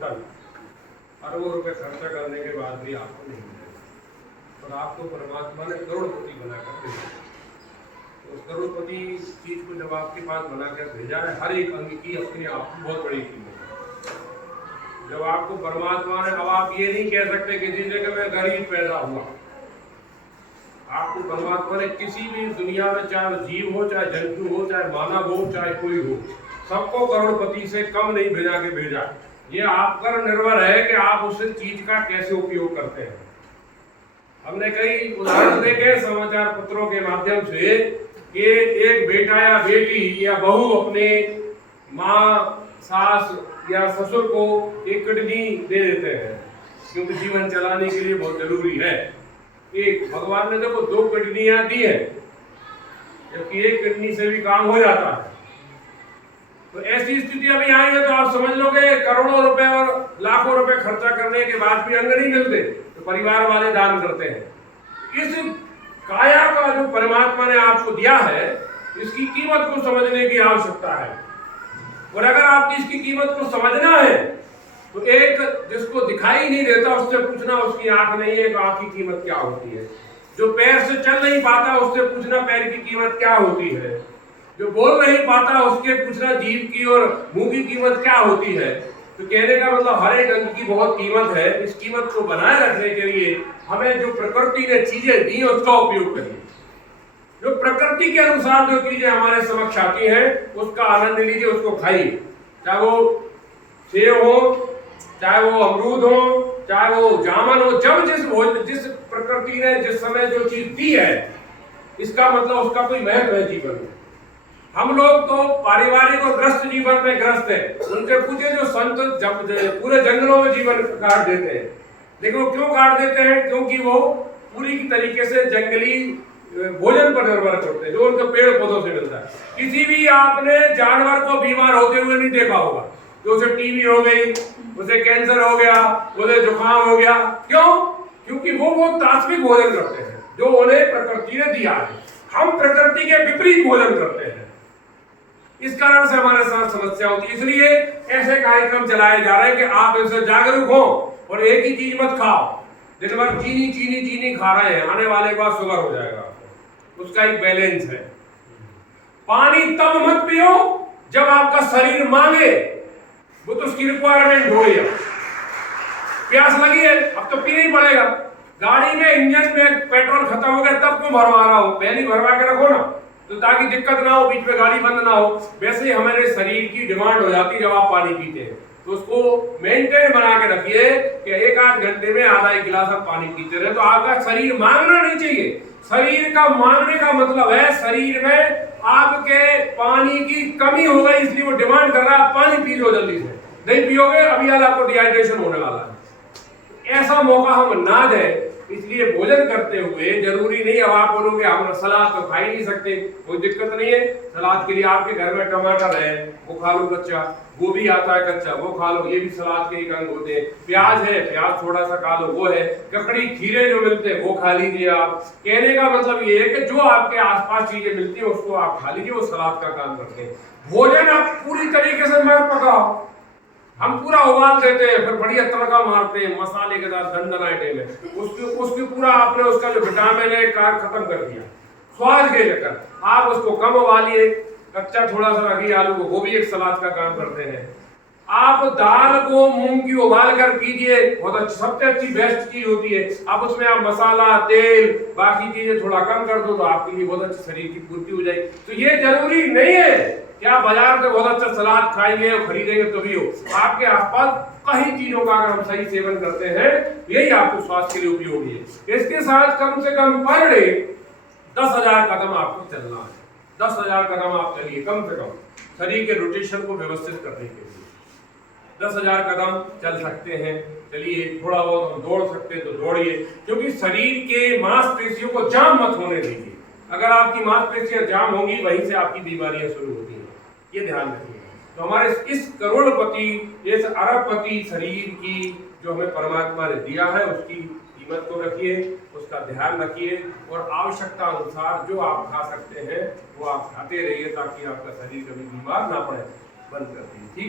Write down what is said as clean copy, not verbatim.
धन अरबों रुपए खर्चा करने के बाद भी आपको नहीं मिलेगा। और आपको परमात्मा ने करोड़पति बनाकर भेजा। तो उस करोड़पति चीज को जब आपके पास बनाकर भेजा है, हर एक अंग की अपनी आप बहुत बड़ी कीमत है। जब आपको परमात्मा ने, अब आप ये नहीं कह सकते किसी से कि मैं गरीब पैदा हुआ। आपको परमात्मा ने किसी भी दुनिया में, चाहे जीव हो, चाहे जंतु हो, चाहे मानव हो, चाहे कोई हो, सबको करोड़पति से कम नहीं भेजा के भेजा। ये आप पर निर्भर है कि आप उस चीज का कैसे उपयोग करते हैं। हमने कई उदाहरण देखे समाचार पत्रों के माध्यम से कि एक बेटा या बेटी या बहू अपने माँ, सास या ससुर को एक किडनी दे देते हैं क्योंकि जीवन चलाने के लिए बहुत जरूरी है। एक भगवान ने देखो 2 किडनियां दी है, जबकि एक किडनी से भी काम हो जाता है। तो ऐसी स्थिति अभी आई है तो आप समझ लोगे करोड़ों रुपए और लाखों रुपए खर्चा करने के बाद भी अंग नहीं मिलते तो परिवार वाले दान करते हैं। इस काया का जो परमात्मा ने आपको दिया है, इसकी कीमत को समझने की आवश्यकता है। और अगर आपकी इसकी कीमत को समझना है तो एक जिसको दिखाई नहीं देता उससे पूछना उसकी आंख नहीं है तो आंख की कीमत क्या होती है। जो पैर से चल नहीं पाता उससे पूछना पैर की कीमत क्या होती है। जो बोल नहीं पाता उसके पूछना जीभ की और मुंह की कीमत क्या होती है। तो कहने का मतलब हर एक अंग की बहुत कीमत है। इस कीमत को बनाए रखने के लिए हमें जो प्रकृति ने चीजें दी उसका उपयोग करिए। जो प्रकृति के अनुसार जो चीजें हमारे समक्ष आती हैं उसका आनंद लीजिए, उसको खाइए। चाहे वो सेब हो, चाहे वो अमरूद हो, चाहे वो जामुन हो। जब जिस प्रकृति ने जिस समय जो चीज दी है, इसका मतलब उसका कोई महत्व है जीवन में। हम लोग तो पारिवारिक और ग्रस्त जीवन में ग्रस्त है। उनसे पूछे जो संत जब पूरे जंगलों में जीवन काट देते हैं, लेकिन वो क्यों काट देते हैं? क्योंकि वो पूरी तरीके से जंगली भोजन पर निर्भर करते हैं जो उनके पेड़ पौधों से मिलता है। किसी भी आपने जानवर को बीमार होते हुए नहीं देखा होगा। तो उसे टीबी हो गई, उसे कैंसर हो गया, उसे जुकाम हो गया। क्यों? क्योंकि वो तात्विक भोजन करते हैं जो उन्हें प्रकृति ने दिया है। हम प्रकृति के विपरीत भोजन करते हैं, इस कारण से हमारे साथ समस्या होती है। इसलिए ऐसे कार्यक्रम चलाए जा रहे हैं कि आप इससे जागरूक हो और एक ही चीज मत खाओ। दिन भर चीनी चीनी चीनी खा रहे हैं, आने वाले के बाद शुगर हो जाएगा आपको। उसका एक बैलेंस है। पानी तब मत पियो जब आपका शरीर मांगे, वो तो उसकी रिक्वायरमेंट हो गई। प्यास लगी है अब तो पीना ही पड़ेगा। गाड़ी में इंजन में पेट्रोल खत्म हो गया तब क्यों भरवा रहा हो? पहले भरवा के रखो ना, तो ताकि दिक्कत ना हो, बीच में गाड़ी बंद ना हो। वैसे ही हमारे शरीर की डिमांड हो जाती है जब आप पानी पीते हैं, तो उसको मेंटेन बना के रखिए कि 1-8 घंटे में आधा 1 गिलास आप पानी पीते रहे। तो आपका शरीर मांगना नहीं चाहिए। शरीर का मांगने का मतलब है शरीर में आपके पानी की कमी हो गई, इसलिए वो डिमांड कर रहा है पानी पी लो जल्दी से। नहीं पियोगे अभी आज आपको डिहाइड्रेशन होने वाला है। ऐसा मौका हम ना दें। इसलिए भोजन करते हुए जरूरी नहीं अब आप बोलोगे हम सलाद तो खा ही नहीं सकते, कोई दिक्कत नहीं है। सलाद के लिए आपके घर में टमाटर है वो खा लो कच्चा, गोभी आता है कच्चा वो खा लो, ये भी सलाद के एक अंग होते हैं। प्याज है, प्याज थोड़ा सा खा लो वो है। ककड़ी खीरे जो मिलते हैं वो खा लीजिए आप। कहने का मतलब ये है कि जो आपके आसपास चीजें मिलती है उसको आप खा लीजिए, वो सलाद का काम करते हैं। भोजन आप पूरी तरीके से मत पकाओ। हम पूरा उबाल देते हैं, फिर बढ़िया तड़का मारते हैं मसाले के साथ दंडनाटे में। उसकी पूरा आपने उसका जो विटामिन है कार खत्म कर दिया स्वाद के चक्कर। आप उसको कम उबालिए, कच्चा थोड़ा सा रखिए आलू को, वो भी एक सलाद का काम करते हैं। आप दाल को मूंग की उबाल कर कीजिए, बहुत अच्छी, सबसे अच्छी बेस्ट चीज होती है। आप उसमें आप मसाला तेल बाकी चीजें थोड़ा कम कर दो तो आपके लिए बहुत अच्छी शरीर की पूर्ति हो जाएगी। तो ये जरूरी नहीं है क्या बाजार से बहुत अच्छा सलाद खाएंगे और खरीदेंगे तभी हो। आपके आसपास कई चीजों का अगर हम सही सेवन करते हैं यही आपको स्वास्थ्य के लिए उपयोगी है। इसके साथ कम से कम पर डे 10,000 कदम आपको चलना है। 10,000 कदम आप चलिए कम से कम, शरीर के रोटेशन को व्यवस्थित करने के लिए। 10,000 कदम चल सकते हैं, चलिए। थोड़ा बहुत हम दौड़ सकते हैं तो दौड़िए, क्योंकि शरीर के मांसपेशियों को जाम मत होने दीजिए। अगर आपकी मांसपेशियां जाम होंगी वहीं से आपकी बीमारियां शुरू होती हैं, ये ध्यान रखिए। तो हमारे इस करोड़पति, इस अरबपति शरीर की जो हमें परमात्मा ने दिया है उसकी कीमत को रखिए, उसका ध्यान रखिए और आवश्यकता अनुसार जो आप खा सकते हैं वो आप खाते रहिए ताकि आपका शरीर कभी बीमार ना पड़े। बंद कर दीजिए, ठीक।